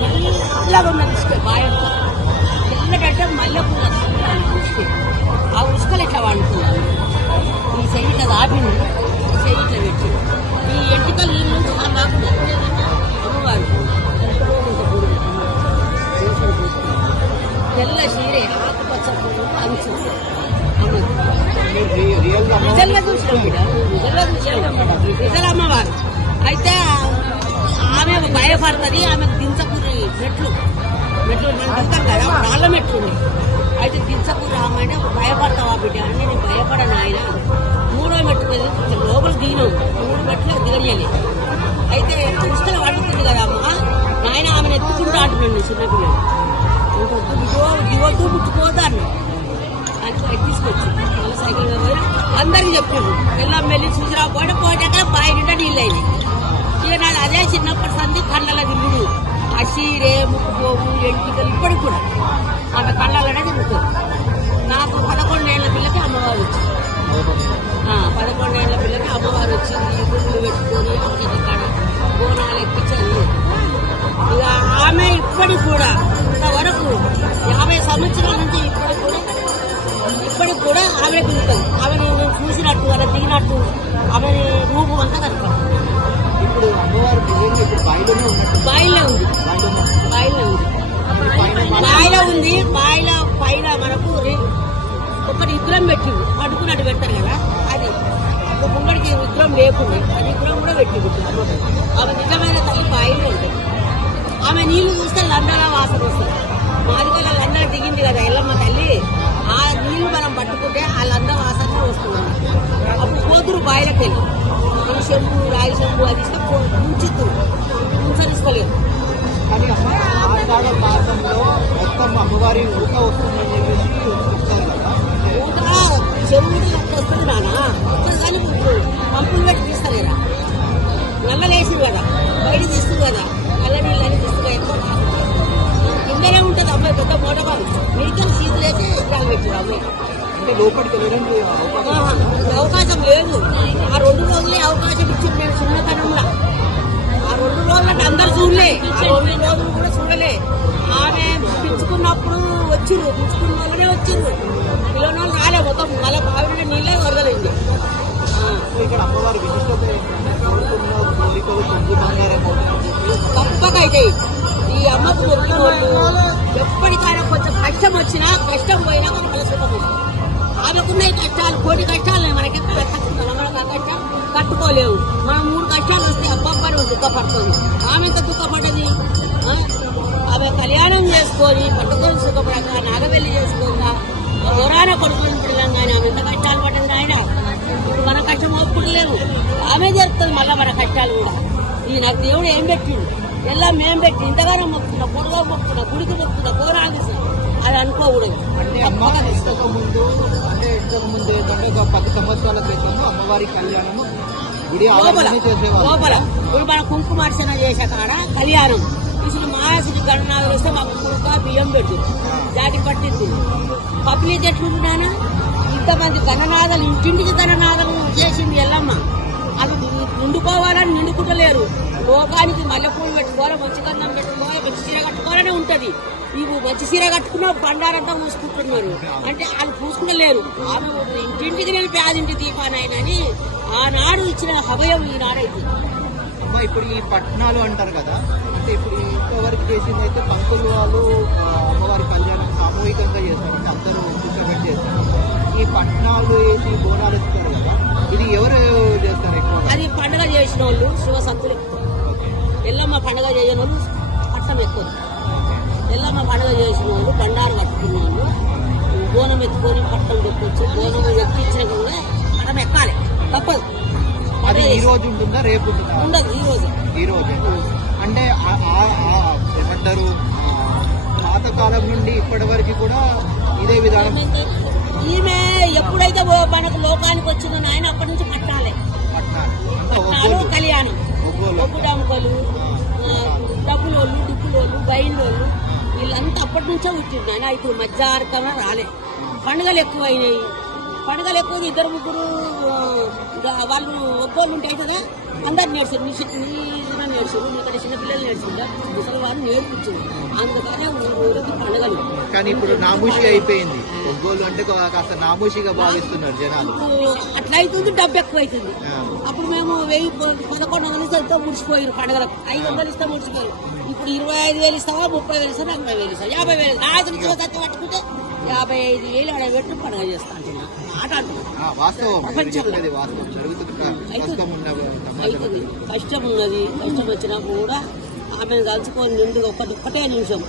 తెల్లగా ఉన్న ఉసుక బాయంతా తెల్లటంటే మల్లెపూల ఉసుక. ఆ ఉసుకలు ఇట్లా వండుకున్నాను. ఈ చెయ్యి ఇట్లా దాపింది, ఈ చెయ్యి ఇట్లా పెట్టి ఈ ఎంటికలు నీళ్ళు నుంచి మనం కాకుండా అమ్మవారు తెల్ల చీరే ఆకుపచ్చ పువ్వు అంచు నిజంగా చూసినాం బిడ్డ, నిజంగా చూసినాం. నిజంగా అమ్మవారు అయితే ఆమె భయపడుతుంది. ఆమెకు దించకూరి మెట్లు నేను దిగుతాను కదా, రాళ్ళ మెట్లు ఉన్నాయి. అయితే దించకూరి ఆమె అంటే భయపడతావా బిడ్డ అని నేను భయపడను. ఆయన 3వ మెట్టు మీద లోపల దిగినాం, 3 మెట్లు దిగలేదు. అయితే పుస్తలు పడుతుంది కదా అమ్మ, నాయన ఆమెను ఎత్తుకుంటా అంటున్నాను చిన్నపిల్లలు. దిగొద్దు ముట్టుకోవద్దు అన్న అని తీసుకొచ్చి మళ్ళీ సైకిల్ మీద పోయి అందరికి చెప్పాడు. వెళ్ళాం వెళ్ళి చూసిరా పోయాక బావి నిండా నీళ్ళు అయింది. ఇక నాది అదే చిన్నప్పటి సంది కళ్ళలో తిరుగుడు. ఆ చీరే ముక్కుపోవు ఎంటికలు ఇప్పటికి కూడా ఆమె కళ్ళలోనే తిరుగుతుంది. నాకు 11 ఏళ్ల పిల్లకి అమ్మవారు వచ్చింది. 11 ఏళ్ల పిల్లకి అమ్మవారు వచ్చింది. గుళ్ళు పెట్టుకొని అక్కడ బోనాలు ఎక్కించాను. ఇక ఆమె ఇప్పటికి కూడా ఇంతవరకు 50 సంవత్సరాల నుంచి ఇప్పటికి కూడా ఆమె పిలుస్తుంది. ఆమెను నేను చూసినట్టు అలా దిగినట్టు ఆమె రూపం అంతా కనపడుతుంది. ఇప్పుడు అమ్మవారు బాయిలో ఉంది. బాయిల పైన మనకు ఒకటి విగ్రహం పెట్టింది, పడుకున్నట్టు పెడతారు కదా, అది ఒక ముంగడికి విగ్రహం లేకుండా అది విగ్రహం కూడా పెట్టింది. ఆమె నిజమైన తల్లి బాయిలో ఉంటుంది. ఆమె నీళ్లు చూస్తే లండలా వాసన వస్తుంది. మాదికల లండల దిగింది కదా ఎల్లమ్మ తల్లి, ఆ నీళ్లు మనం పట్టుకుంటే ఆ లండ వాసన వస్తుంది. అప్పుడు కోతురు బాయిలకు వెళ్ళి మన చెంబు రాగి చెంబు అది ఇస్తే ఉంచరిస్తలేదు. కానీ మొత్తం అమ్మవారి ఊట వస్తుందని ఊట చెంబు వస్తుంది నానా, కానీ పంపులు పెట్టి తీస్తలేరా, నల్లలేసి కదా బయట తీస్తుంది కదా, నల్ల నీళ్ళు అని తీస్తుంది. ఎక్కువ కిందనే ఉంటుంది అమ్మాయి, పెద్ద మోటబాబు మిగతా సీట్లు వేసి ఎగ్జామ్ పెట్టారు అమ్మాయి. అంటే లోపలికి వెళ్ళడానికి అవకాశం లేదు. ఆ 2 రోజులే అవకాశం ఇచ్చింది. నేను చిన్నతనంలో ఆ 2 రోజులంటే అందరు చూడలే, ఆ 2 రోజులు కూడా చూడలే. ఆమె పిలుచుకున్నప్పుడు వచ్చిండ్రు, పిలుచుకున్న వాళ్ళనే వచ్చిండ్రు, పిల్లల వాళ్ళు రాలే. మొత్తం మళ్ళీ బావిలో నీళ్ళే వరదలేదు. ఇక్కడ అమ్మవారి విశిష్టత తప్పక అయితే ఈ అమ్మకు మొక్కిన వాళ్ళు ఎప్పటికైనా కొంచెం కష్టం వచ్చినా కష్టం పోయినా మళ్ళీ సుఖం వస్తుంది. ఆమెకున్న కష్టాలు 1 కోటి కష్టాలు మనకెక్కడ మనకు ఆ కష్టం కట్టుకోలేవు. మనం 3 కష్టాలు వస్తే అబ్బబ్బని దుఃఖపడుతుంది. ఆమె ఎంత దుఃఖపడ్డది. ఆమె కళ్యాణం చేసుకొని పట్టుకొని సుఖపడక నాగవెల్లి చేసుకోగా ఎవరైనా కొడుకుని పిల్లలు కానీ ఆమె ఎంత కష్టాలు పడ్డది ఆయన. ఇప్పుడు మన కష్టం ఒప్పుకోలేము, ఆమె జరుగుతుంది మళ్ళీ మన కష్టాలు కూడా. ఈ నాకు దేవుడు ఏం పెట్టిండు, ఎలా మేము పెట్టి ఇంతగానో మొక్కుతున్నా, పొడగా మొక్కుతున్నా, గుడికి మొక్కుతున్నా, పోరాడు అది అనుకోకూడదు. అంటే అమ్మ ఇంతకు ముందు ఏంటంటే 10 సంవత్సరాల క్రితం అమ్మవారి కళ్యాణము గుడి లోపల ఇప్పుడు మన కుంకుమార్చన చేసే కాడ కళ్యాణం ఇసులు మాసిడి గణనాథులు వస్తే మాకు కుక్క బియ్యం పెట్టింది, జాతి పట్టింది. పబ్లిక్ ఎట్లుంటున్నానా ఇంతమంది గణనాథాలు ఇంటింటికి గణనాథం చేసింది ఎల్లమ్మ. అది నిండుకోవాలని నిండుకుంటలేరు. లోకానికి మల్లెపూలు పెట్టుకోవాలి, మంచి గంధం పెట్టుకోవాలి, మంచి చీర కట్టుకోవాలనే ఉంటది. ఇవి మంచి చీర కట్టుకున్న బండారంతా పూసుకుంటున్నారు అంటే వాళ్ళు పూసుకుంటలేరు. ఆమె ఇంటింటికి వెళ్ళి పేదింటి దీపానైనని ఆనాడు ఇచ్చిన అభయం ఈనాడైతే. ఇప్పుడు ఈ పట్టణాలు అంటారు కదా, అంటే ఇప్పుడు ఇంతవరకు చేసింది అయితే పంతులు వాళ్ళు అమ్మవారి కళ్యాణం సామూహికంగా చేస్తారు, అందరూ కూర్చోబెట్టి చేస్తారు. ఈ పట్టణాలు వేసి బోనాలు ఇస్తారు కదా, ఇది ఎవరు చేస్తారు ఎక్కువ? అది పండుగ చేసిన వాళ్ళు శివసత్తులు ఎక్కుతారు. ఎల్లమ్మ పండుగ చేయని వాళ్ళు పట్టం ఎక్కుతారు. ఎల్లమ్మ పండుగ చేసిన వాళ్ళు బండారు కట్టుకున్న వాళ్ళు బోనం ఎత్తుకొని పట్టం దొక్కొచ్చు. బోనం ఎక్కించిన కూడా పట్టం ఎక్కాలి, తప్పదు. అది ఈ రోజు ఉంటుందా రేపు ఉంటుందా? ఉండదు, ఈ రోజు. అంటే ఏమంటారు, పాతకాలం నుండి ఇప్పటి వరకు కూడా ఇదే విధానం. ఈమె ఎప్పుడైతే మనకు లోకానికి వచ్చిందో నాయన అప్పటి నుంచి పట్టాలి. కళ్యాణం ఒప్పుడాముకలు, డబ్బులోళ్ళు, డుప్పులోళ్ళు, బయలులోళ్ళు వీళ్ళంతా అప్పటి నుంచే వచ్చింది నాయన. ఇప్పుడు మధ్యాహ్నం రాలే. పండుగలు ఎక్కువైనాయి. పండుగలు ఎక్కువ ఇద్దరు ముగ్గురు వాళ్ళు ఒక్కోళ్ళు ఉంటాయి కదా అందరు నేర్చారు నేర్చారు ఇక్కడ చిన్నపిల్లలు నేర్చుకుంటా ముసలి వాళ్ళు నేర్పించింది అందుకనే ఊరికి పండుగలు. కానీ ఇప్పుడు నామూషి అయిపోయింది. ఒంగోలు అంటే కాస్త నామూషిగా భావిస్తున్నారు జనాలు. అట్లా అవుతుంది, డబ్బు ఎక్కువ అవుతుంది. అప్పుడు మేము 1100 ఇస్తే ముడిచిపోయారు పండుగలకు, 500 ఇస్తే ముడిచిపోయారు. ఇప్పుడు 25,000 ఇస్తావా, 30,000 ఇస్తావా, 40,000 ఇస్తావా, 50,000 రాజు సత్తి పట్టుకుంటే 55,000 ఆడ పెట్టి పండుగ చేస్తా అంటున్నా ఆట అంటున్నా. అవుతుంది. కష్టం ఉన్నది. కష్టం వచ్చినా కూడా ఆమెను కలుసుకొని నిండుగా ఒక్కటే నిమిషం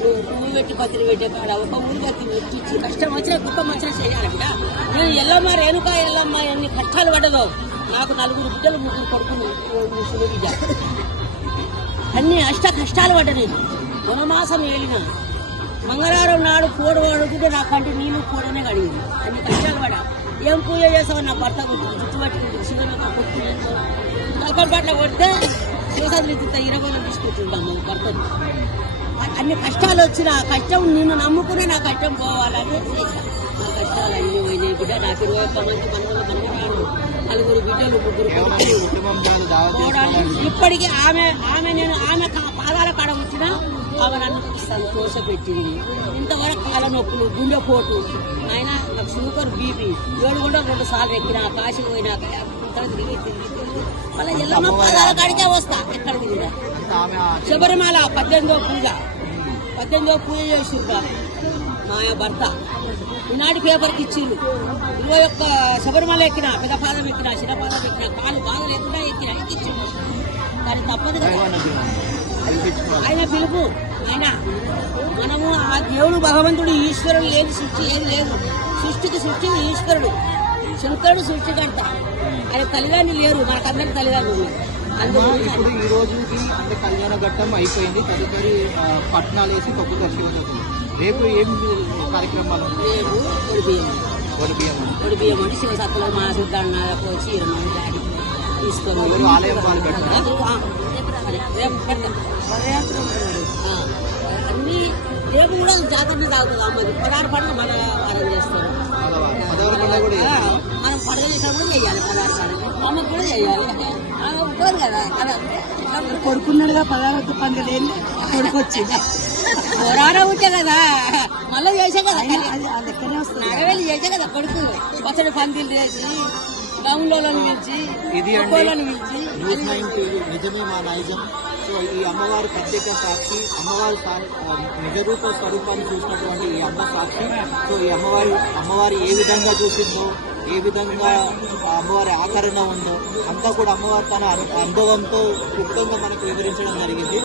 పువ్వు పెట్టి పత్రి పెట్టే కాడ ఒక ఊరికి పెట్టించి కష్టం వచ్చినా కుప్పం వచ్చినా చేయాలంట. నేను ఎల్లమ్మ రేణుక ఎల్లమ్మ ఎన్ని కష్టాలు పడ్డదో. నాకు 4 బిడ్డలు 3 కొడుకులు చిన్న బిడ్డ అన్ని కష్టాలు పడ్డా. నేను వనమాసం ఏలిన మంగళవారం నాడు పూడ అడుగుతుంటే నా కంటి నీళ్ళు పూడనే కడిగింది. అన్ని కష్టాలు పడా. ఏం పూజ చేస్తామని నా భర్త గుర్తు పట్టుకుంటుంది. చిన్న కొట్టు అక్కడ పట్ల కొడితే శివసాదులు 20 తీసుకుంటుంటాము భర్తను. అన్ని కష్టాలు వచ్చిన కష్టం నిన్ను నమ్ముకునే నా కష్టం పోవాలని నా కష్టాలు అన్ని పోయినాయి బిడ్డ. నాకు 21 మంది మనవరాలు 4 బిడ్డలు 3 కొడుకులు. ఇప్పటికీ ఆమె పాదాల కాడ వచ్చినా ఆమె నన్ను సంతోషపెట్టింది. ఇంతవరకు కాళ్ళ నొప్పులు, గుండెపోటు, ఆయన నాకు షుగర్ బీపీ 7 కూడా 2 సార్లు ఎక్కినా, కాశీ పోయినాక తిరిగి మళ్ళీ ఎల్లమ్మ పాదాల కాడికే వస్తా. ఎక్కడికి కూడా శబరిమల 18వ పూజ చేసిండ్రు మా భర్త. ఈనాటి పేపర్కి ఇచ్చిండ్రు. 21 శబరిమల ఎక్కిన, పెద్ద పాదం ఎక్కిన, చిన్న పాదం ఎక్కిన, కాలు బాగా లేకుండా ఎక్కించిండు. కానీ తప్పదు కదా ఆయన పిలుపు. ఆయన మనము ఆ దేవుడు భగవంతుడు ఈశ్వరుడు లేని సృష్టి ఏది లేదు. సృష్టికి సృష్టి ఈశ్వరుడు, శంకరుడు సృష్టి కంట. ఆయన తల్లిదండ్రులు లేరు, మనకందరికి తల్లిదండ్రులు. ఇప్పుడు ఈ రోజుకి అంటే కళ్యాణ ఘట్టం అయిపోయింది. తదుపరి పట్నాలు వేసి తొక్కుతారు శివజాతం. రేపు ఏం కార్యక్రమాలు? రేపు ఒడి బియ్యం అంటే శివసత్తులో మా సిద్ధాంతాలకు వచ్చి 20 మంది దాడి తీసుకొని ఆలయం వాళ్ళు పెట్టారు. అన్ని రేపు కూడా జాతరనే తాగుతుంది అమ్మది. పదహారు పండుగ మన వారం చేస్తారు. మనం పండుగ చేసినప్పుడు చేయాలి. 16 పండుగ అమ్మకి కూడా చేయాలి. ఉంటారు కదా కొడుకున్నాడుగా 16 పండుగ లేని కొడుకు వచ్చింది. పోరాడా ఉంటే కదా మళ్ళీ చేసే కదా నాగవేలి చేసే కదా కొడుకు. పచ్చడి పందిలు చేసి గౌన్లోలను పిలిచి ఒక్కోలను పిలిచి నిజమే మా నైజం. సో ఈ అమ్మవారి ప్రత్యేక సాక్షి, అమ్మవారి నిజరూప స్వరూపాన్ని చూసినటువంటి ఈ అమ్మ సాక్షి. సో ఈ అమ్మవారి ఏ విధంగా చూసిందో, ఏ విధంగా అమ్మవారి ఆకరణ ఉందో అంతా కూడా అమ్మవారి తన అనుభవంతో క్లుప్తంగా మనకు వివరించడం జరిగింది.